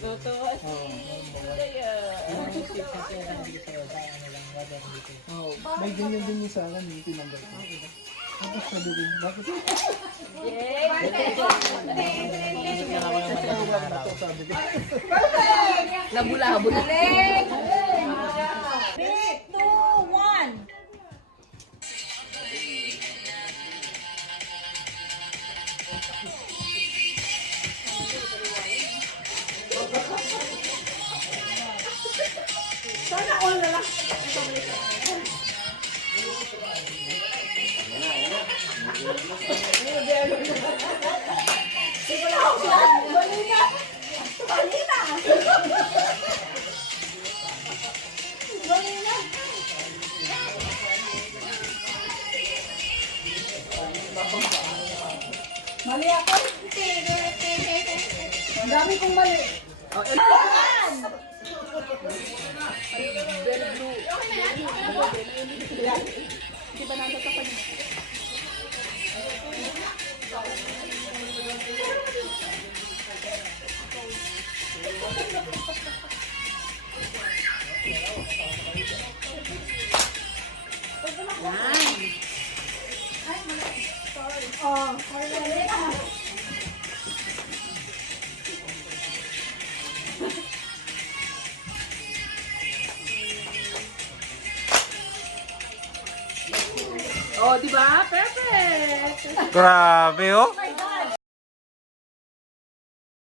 Natutuwa si Kuya. Oo. May ganyan din yung sa akin, yung tinanggal ko. Tapos sabi ko, bakit? Yay! Sabi ko. Labo-labo na. 3, 2, 1. Sana all na lang. Bali na. Bali na. Bali na. Mali ako. Ang dami kong mali. Oh, sorry. Oh, di ba? Perfect! Grabe oh.